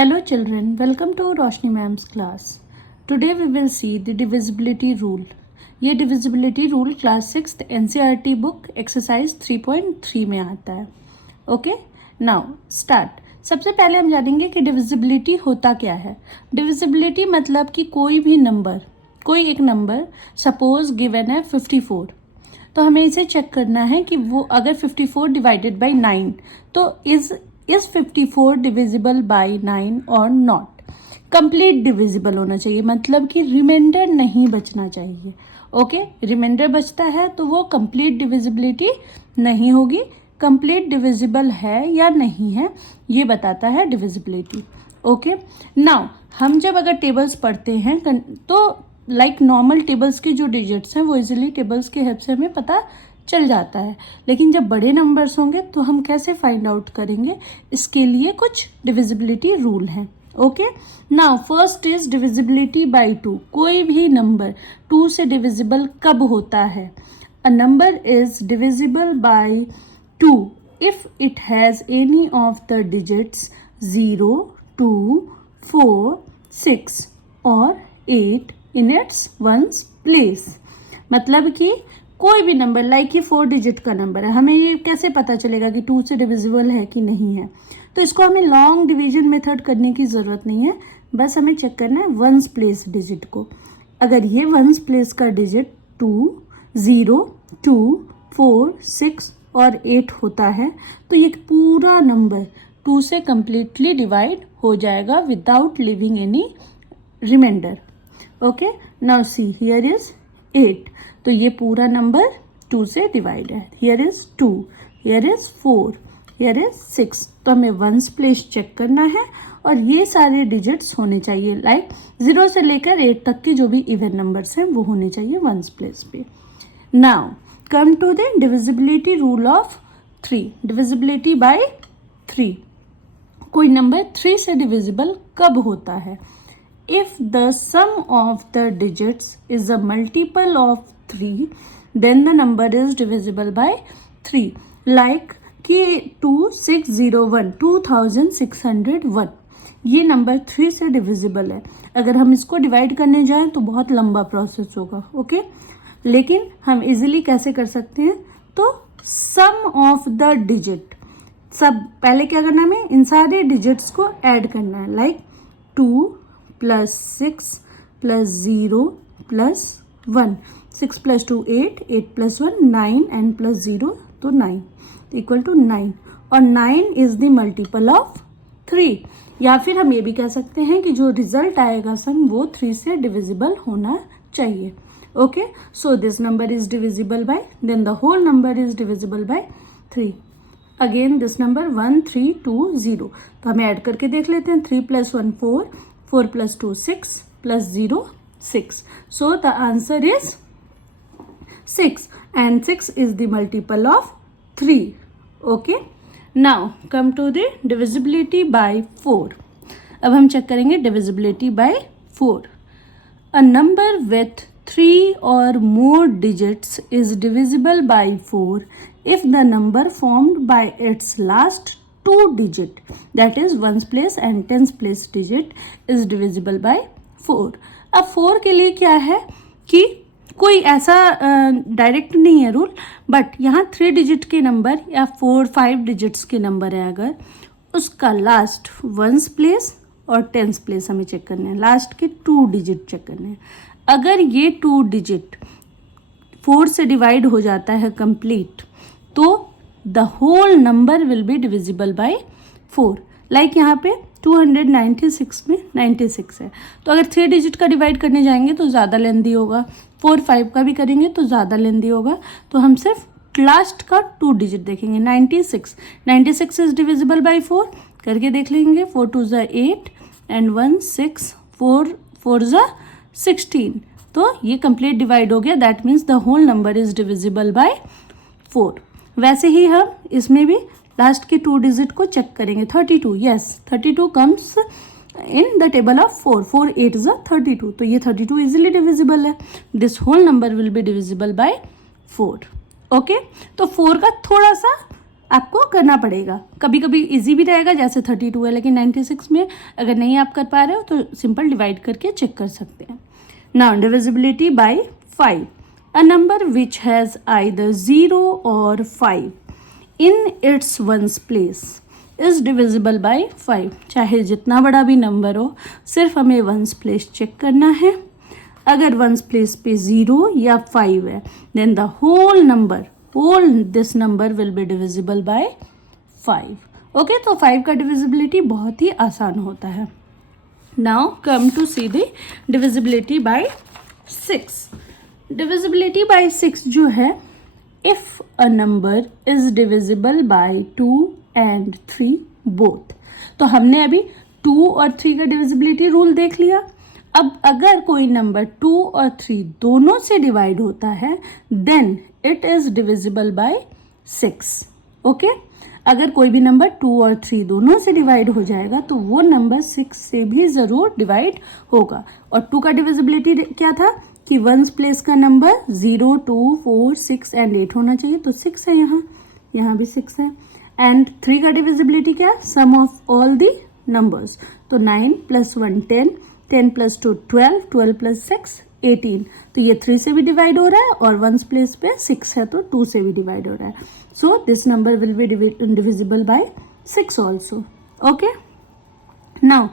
Hello children, welcome to Roshni ma'am's class. Today we will see the divisibility rule. ये divisibility rule class 6th NCERT book exercise 3.3 में आता है. Okay? Now start. सबसे पहले हम जानेंगे कि divisibility होता क्या है. Divisibility मतलब कि कोई एक नंबर सपोज गिवन है 54, तो हमें इसे चेक करना है कि वो अगर 54 डिवाइडेड बाई 9 तो इज 54 डिविजिबल बाई 9 और नॉट. कंप्लीट डिविजिबल होना चाहिए, मतलब कि रिमाइंडर नहीं बचना चाहिए. ओके, रिमाइंडर बचता है तो वो कंप्लीट डिविजिबिलिटी नहीं होगी. कंप्लीट डिविजिबल है या नहीं है ये बताता है डिविजिबिलिटी. ओके, नाउ हम जब अगर टेबल्स पढ़ते हैं तो लाइक नॉर्मल टेबल्स की जो डिजिट्स हैं वो इजीली टेबल्स की हेल्प से हमें पता चल जाता है, लेकिन जब बड़े नंबर्स होंगे तो हम कैसे फाइंड आउट करेंगे, इसके लिए कुछ डिविजिबिलिटी रूल हैं. Okay, now first is divisibility bye 2. कोई भी नंबर 2 से डिविजिबल कब होता है? अ number is divisible by 2 if it has any of the digits 0, 2, 4, 6 और 8 इन इट्स वंस प्लेस. मतलब कि कोई भी नंबर लाइक ये 4 डिजिट का नंबर है, हमें ये कैसे पता चलेगा कि 2 से डिविजिबल है कि नहीं है? तो इसको हमें लॉन्ग डिवीजन मेथड करने की ज़रूरत नहीं है, बस हमें चेक करना है वंस प्लेस डिजिट को. अगर ये वंस प्लेस का डिजिट 2, 0, 2, 4, 6 और 8 होता है तो ये पूरा नंबर 2 से कम्प्लीटली डिवाइड हो जाएगा without living any reminder. Okay, now see here is 8, तो ये पूरा नंबर 2 से डिवाइड है. Here is 2, here is 4, here is 6. तो हमें वंस प्लेस चेक करना है और ये सारे डिजिट्स होने चाहिए लाइक 0 से लेकर 8 तक की जो भी इवन नंबर्स हैं वो होने चाहिए वंस प्लेस पे. Now come to the divisibility rule of 3. Divisibility by 3. कोई नंबर 3 से डिविजिबल कब होता है? If the sum of the digits is a multiple of 3, then the number is divisible by 3. Like कि 2601, 2601 ये नंबर 3 से divisible है. अगर हम इसको डिवाइड करने जाएं तो बहुत लंबा प्रोसेस होगा. ओके, लेकिन हम इजीली कैसे कर सकते हैं? तो सम ऑफ द डिजिट, सब पहले क्या करना है, हमें इन सारे डिजिट्स को ऐड करना है. Like 2 plus 6 plus 0 plus 1, 6 plus 2 8, 8 plus 1 9 and plus 0 तो 9 इक्वल टू 9. और 9 इज द मल्टीपल ऑफ 3. या फिर हम ये भी कह सकते हैं कि जो रिजल्ट आएगा सम वो 3 से डिविजिबल होना चाहिए. Okay, so this number is divisible by, then the whole number is divisible by 3. Again this number 1 3 2 0, तो हमें ऐड करके देख लेते हैं. 3 plus 1 4, 4 plus 2 6 plus 0 6. So the answer is 6 and 6 is the multiple of 3. Okay, now come to the divisibility by 4. अब हम check करेंगे divisibility by 4. A number with 3 or more digits is divisible by 4 if the number formed by its last 2 digit, that is ones place and tens place digit is divisible by 4. अब 4 के लिए क्या है कि कोई ऐसा direct नहीं है रूल, बट यहाँ 3 डिजिट के नंबर या 4-5 डिजिट्स के नंबर है, अगर उसका लास्ट वंस प्लेस और टेंस प्लेस हमें चेक करने हैं, लास्ट के 2 डिजिट चेक करने हैं. अगर ये 2 डिजिट 4 से डिवाइड हो जाता है कंप्लीट तो the whole number will be divisible by 4. Like यहाँ पे 296 में 96 है, तो अगर 3 डिजिट का डिवाइड करने जाएंगे तो ज़्यादा लेंदी होगा, 4-5 का भी करेंगे तो ज़्यादा लेंदी होगा, तो हम सिर्फ लास्ट का 2 डिजिट देखेंगे. 96 इज डिविजिबल बाय 4 करके देख लेंगे. 4 2 ज़ा 8 एंड 1 6, 4 4 ज़ा 16, तो ये कंप्लीट डिवाइड हो गया. That means the whole number is divisible by 4. वैसे ही हम इसमें भी लास्ट के 2 डिजिट को चेक करेंगे. 32, yes 32 comes in the table of 4, 4 8 ज़ा 32, तो ये 32 इजीली डिविजिबल है. This whole number will be divisible by 4. Okay, तो 4 का थोड़ा सा आपको करना पड़ेगा। कभी कभी इजी भी रहेगा, जैसे 32 है लेकिन 96 में अगर नहीं आप कर पा रहे हो तो सिंपल डिवाइड करके चेक कर सकते हैं। Now divisibility bye 5, a number which has either 0 और 5 in its ones place is divisible by 5। चाहे जितना बड़ा भी नंबर हो, सिर्फ हमें वंस प्लेस चेक करना है। अगर वंस प्लेस पे 0 या 5 है, then the whole this number will be divisible by 5। Okay, तो 5 का डिविजिबिलिटी बहुत ही आसान होता है। Now come to see the divisibility by 6। Divisibility by 6 जो है, if a number is divisible by 2 and 3 both. तो हमने अभी 2 और 3 का डिविजिबिलिटी रूल देख लिया। अब अगर कोई नंबर 2 और 3 दोनों से डिवाइड होता है, then it is divisible by 6। Okay, अगर कोई भी नंबर 2 और 3 दोनों से डिवाइड हो जाएगा तो वो नंबर 6 से भी ज़रूर डिवाइड होगा। और 2 का डिविजिबिलिटी क्या था कि वंस प्लेस का नंबर 0, 2, 4, 6 एंड 8 होना चाहिए, तो 6 है यहाँ भी 6 है। एंड 3 का डिविजिबिलिटी क्या, सम ऑफ ऑल दी नंबर्स, तो 9 + 1 10, 10 + 2 12, 12 + 6 18। तो ये 3 से भी डिवाइड हो रहा है और वंस प्लेस पे 6 है तो 2 से भी डिवाइड हो रहा है। सो this number will be divisible by 6 also. Okay, now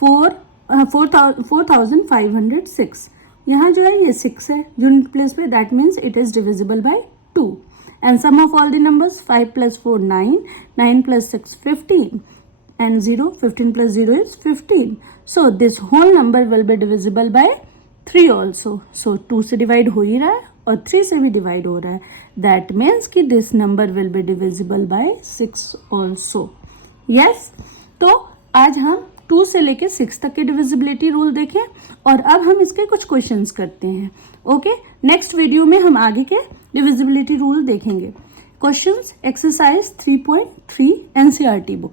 4506, यहाँ जो है ये 6 है यूनिट प्लेस पे, that means it is divisible by 2। And sum of all the numbers, 5 + 4 9, 9 + 6 15 and 0, 15 + 0 is 15. So this whole number will be divisible by 3 also. So 2 से divide हो ही रहा है और 3 से भी डिवाइड हो रहा है, that means कि this number will be divisible by 6 also. Yes, तो आज हम 2 से लेके 6 तक के डिविजिबिलिटी रूल देखें और अब हम इसके कुछ क्वेश्चंस करते हैं। ओके, नेक्स्ट वीडियो में हम आगे के डिविजिबिलिटी रूल देखेंगे। Questions exercise 3.3 NCERT book.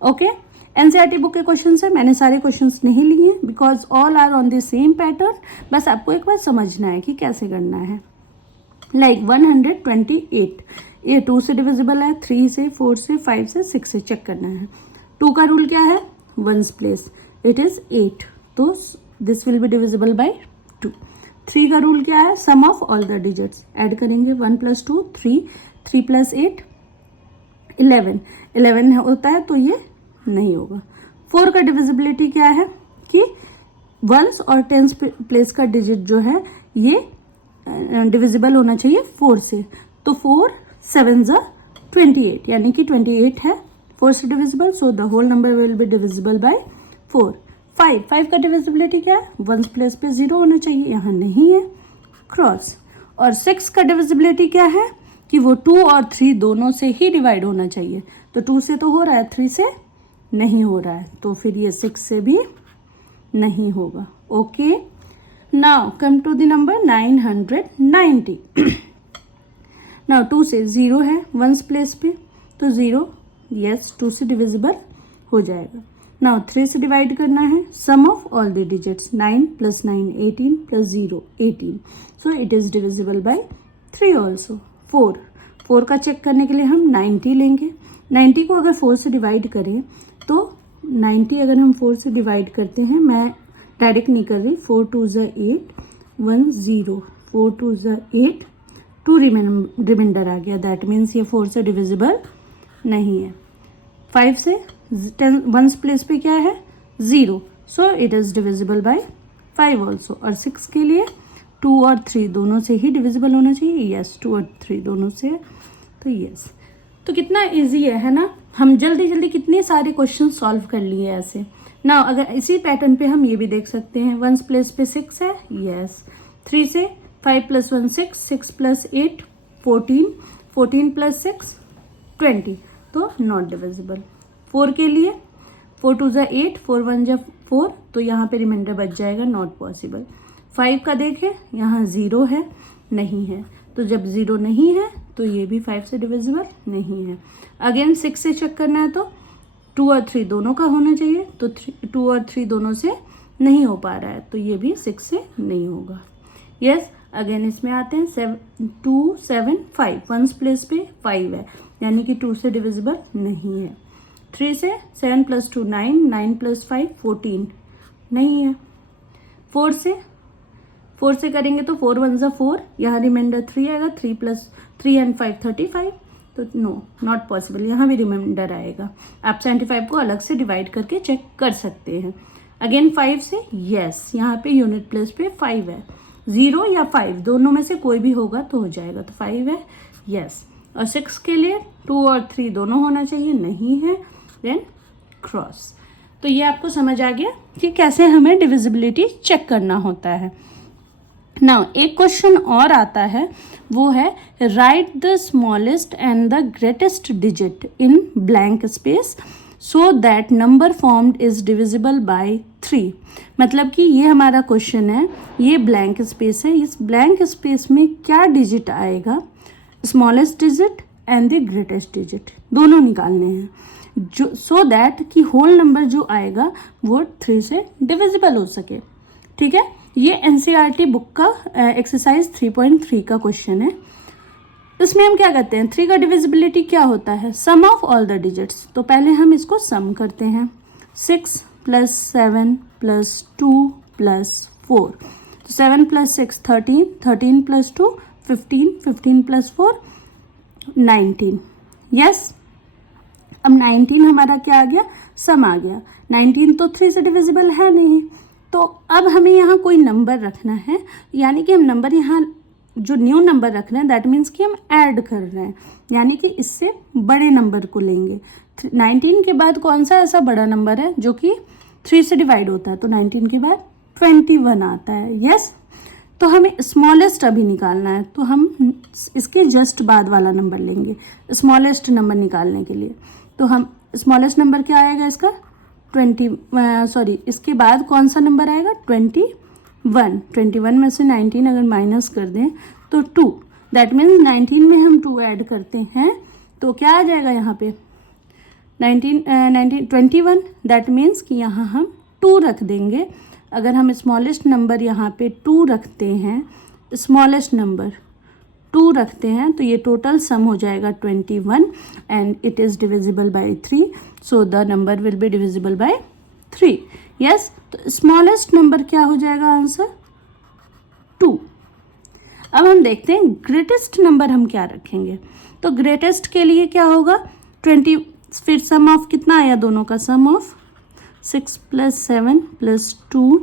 Okay, NCERT book के क्वेश्चंस है, मैंने सारे क्वेश्चंस नहीं लिए because all are on the same pattern. बस आपको एक बार समझना है कि कैसे करना है। लाइक 128, ये 2 से डिविजिबल है, 3 से, 4 से, 5 से, 6 से चेक करना है। 2 का रूल क्या है, वंस प्लेस, इट इज 8, तो this will be divisible by 2। 3 का रूल क्या है, sum of all the digits, add करेंगे 1 + 2 3, 3 + 8 11, 11 होता है तो ये नहीं होगा। 4 का डिविजिबिलिटी क्या है कि वंस और टेंस प्लेस का डिजिट जो है ये डिविजिबल होना चाहिए 4 से, तो 4 7 = 28, यानी कि 28 है 4 से divisible, so the whole number will be divisible by 4। 5 का डिविजिबिलिटी क्या है, वंस प्लेस पे 0 होना चाहिए, यहाँ नहीं है, क्रॉस। और 6 का डिविजिबिलिटी क्या है कि वो 2 और 3 दोनों से ही डिवाइड होना चाहिए, तो 2 से तो हो रहा है, 3 से नहीं हो रहा है, तो फिर ये 6 से भी नहीं होगा। Okay, now come to the number 990। नाउ 2 से 0 है वंस प्लेस पे, तो 0 यस 2 से डिविजिबल हो जाएगा। नाउ 3 से डिवाइड करना है, sum of all the digits, 9 + 9 18 + 0 18, so it is divisible by 3 also. 4 का चेक करने के लिए हम 90 लेंगे। 90 को अगर 4 से डिवाइड करें तो 90 अगर हम 4 से डिवाइड करते हैं, मैं डायरेक्ट नहीं कर रही, 4 2 = 8 1 0, 4 2 = 8, 2 रिमाइंडर आ गया, दैट मीन्स ये 4 से डिविजिबल नहीं है। 5 से 10 वंस प्लेस पे क्या है 0, so it is divisible by 5 also. और 6 के लिए 2 और 3 दोनों से ही डिविजिबल होना चाहिए, यस 2 और 3 दोनों से, तो यस। तो कितना इजी है ना, हम जल्दी जल्दी कितने सारे क्वेश्चन सॉल्व कर लिए ऐसे ना। अगर इसी पैटर्न पे हम ये भी देख सकते हैं, वंस प्लेस पे 6 है, यस 3 से 5 + 1 6, 6 + 8 14, 14 + 6 20, तो नॉट डिविजिबल। 4 के लिए 4 2 = 8, 4 1 = 4, तो यहाँ पे रिमाइंडर बच जाएगा, नॉट पॉसिबल। 5 का देखें, यहाँ 0 है, नहीं है, तो जब 0 नहीं है तो ये भी 5 से डिविजिबल नहीं है। अगेन 6 से चेक करना है, तो 2 और 3 दोनों का होना चाहिए, तो 2 और 3 दोनों से नहीं हो पा रहा है, तो ये भी 6 से नहीं होगा। यस, अगेन इसमें आते हैं 2 7 5, वंस प्लेस पे 5 है, यानी कि 2 से डिविजिबल नहीं है। 3 से 7 + 2 9, 9 + 5 14 नहीं है। 4 से करेंगे तो 4 1 ज़ा 4, यहाँ रिमाइंडर 3 आएगा, 3 + 3 and 5 35, तो नो नॉट पॉसिबल, यहाँ भी रिमाइंडर आएगा। आप 75 को अलग से डिवाइड करके चेक कर सकते हैं। अगेन 5 से यस, यहाँ पे यूनिट प्लेस पे 5 है, 0 या 5 दोनों में से कोई भी होगा तो हो जाएगा, तो 5 है यस। और 6 के लिए 2 और 3 दोनों होना चाहिए, नहीं है, देन क्रॉस। तो ये आपको समझ आ गया कि कैसे हमें डिविजिबिलिटी चेक करना होता है। नाउ एक क्वेश्चन और आता है, वो है right the smallest and the greatest digit in blank space so that number formed is divisible by 3। मतलब कि ये हमारा क्वेश्चन है, ये ब्लैंक स्पेस है, इस ब्लैंक स्पेस में क्या डिजिट आएगा, smallest digit and the greatest digit दोनों निकालने हैं, जो सो दैट कि होल नंबर जो आएगा वो 3 से डिविजिबल हो सके। ठीक है, ये एनसीईआरटी बुक का एक्सरसाइज 3.3 का क्वेश्चन है। इसमें हम क्या करते हैं, 3 का डिविजिबिलिटी क्या होता है, sum of all the digits. तो पहले हम इसको सम करते हैं, 6 + 7 + 2 + 4, तो 7 + 6 13, 13 + 2 15, 15 + 4 19। यस, अब 19 हमारा क्या आ गया, सम आ गया। 19 तो 3 से डिविजिबल है नहीं, तो अब हमें यहाँ कोई नंबर रखना है, यानी कि हम नंबर यहाँ जो न्यू नंबर रख रहे हैं दैट मीन्स कि हम ऐड कर रहे हैं, यानी कि इससे बड़े नंबर को लेंगे। 19 के बाद कौन सा ऐसा बड़ा नंबर है जो कि 3 से डिवाइड होता है, तो 19 के बाद 21 आता है। यस, तो हमें स्मॉलेस्ट अभी निकालना है, तो हम इसके जस्ट बाद वाला नंबर लेंगे स्मॉलेस्ट नंबर निकालने के लिए। तो हम स्मॉलेस्ट नंबर क्या आएगा इसका, इसके बाद कौन सा नंबर आएगा, 21। 21 में से 19 अगर माइनस कर दें तो 2, दैट मीन्स 19 में हम 2 ऐड करते हैं तो क्या आ जाएगा यहाँ पे 21, दैट मीन्स कि यहाँ हम 2 रख देंगे। अगर हम स्मॉलेस्ट नंबर यहाँ पे 2 रखते हैं, स्मॉलेस्ट नंबर 2 रखते हैं, तो ये टोटल सम हो जाएगा 21 and it is divisible by 3, so the number will be divisible by 3। Yes, तो स्मॉलेस्ट नंबर क्या हो जाएगा आंसर 2। अब हम देखते हैं ग्रेटेस्ट नंबर हम क्या रखेंगे, तो ग्रेटेस्ट के लिए क्या होगा 20, फिर सम ऑफ कितना आया दोनों का, सम ऑफ 6 + 7 + 2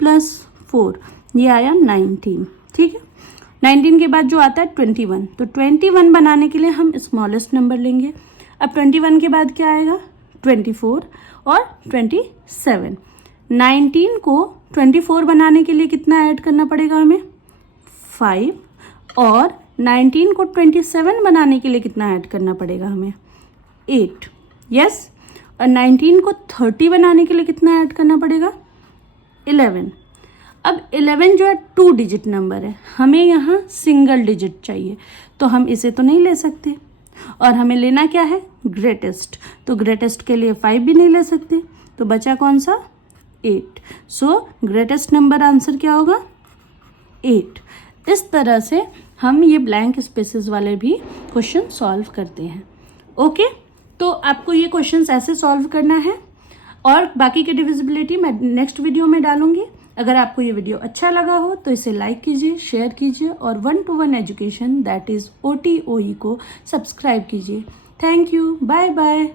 + 4, ये आया 19। ठीक है, 19 के बाद जो आता है 21, तो 21 बनाने के लिए हम स्मॉलेस्ट नंबर लेंगे। अब 21 के बाद क्या आएगा 24 और 27। 19 को 24 बनाने के लिए कितना ऐड करना पड़ेगा हमें 5, और 19 को 27 बनाने के लिए कितना ऐड करना पड़ेगा हमें 8। यस, और 19 को 30 बनाने के लिए कितना ऐड करना पड़ेगा 11। अब 11 जो है 2 डिजिट नंबर है, हमें यहाँ सिंगल डिजिट चाहिए, तो हम इसे तो नहीं ले सकते, और हमें लेना क्या है ग्रेटेस्ट, तो ग्रेटेस्ट के लिए 5 भी नहीं ले सकते, तो बचा कौन सा 8। सो ग्रेटेस्ट नंबर आंसर क्या होगा 8। इस तरह से हम ये ब्लैंक स्पेसेस वाले भी क्वेश्चन सॉल्व करते हैं। ओके, तो आपको ये क्वेश्चंस ऐसे सॉल्व करना है, और बाकी के डिविजिबिलिटी मैं नेक्स्ट वीडियो में डालूंगी। अगर आपको ये वीडियो अच्छा लगा हो तो इसे लाइक कीजिए, शेयर कीजिए, और 1-to-1 education that is OTOE को सब्सक्राइब कीजिए। Thank you, bye bye.